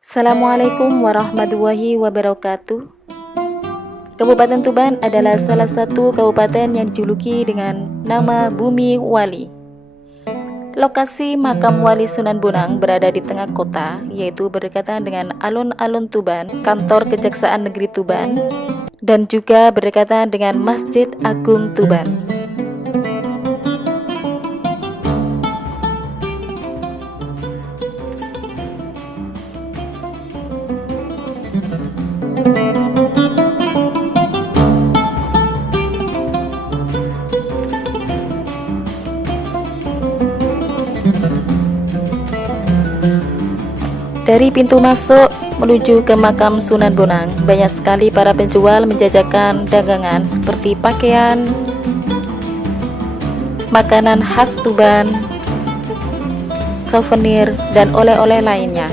Assalamualaikum warahmatullahi wabarakatuh. Kabupaten Tuban adalah salah satu kabupaten yang dijuluki dengan nama Bumi Wali. Lokasi makam Wali Sunan Bonang berada di tengah kota, yaitu berdekatan dengan alun-alun Tuban, kantor Kejaksaan Negeri Tuban, dan juga berdekatan dengan Masjid Agung Tuban. Dari pintu masuk menuju ke makam Sunan Bonang, banyak sekali para penjual menjajakan dagangan seperti pakaian, makanan khas Tuban, souvenir, dan oleh-oleh lainnya.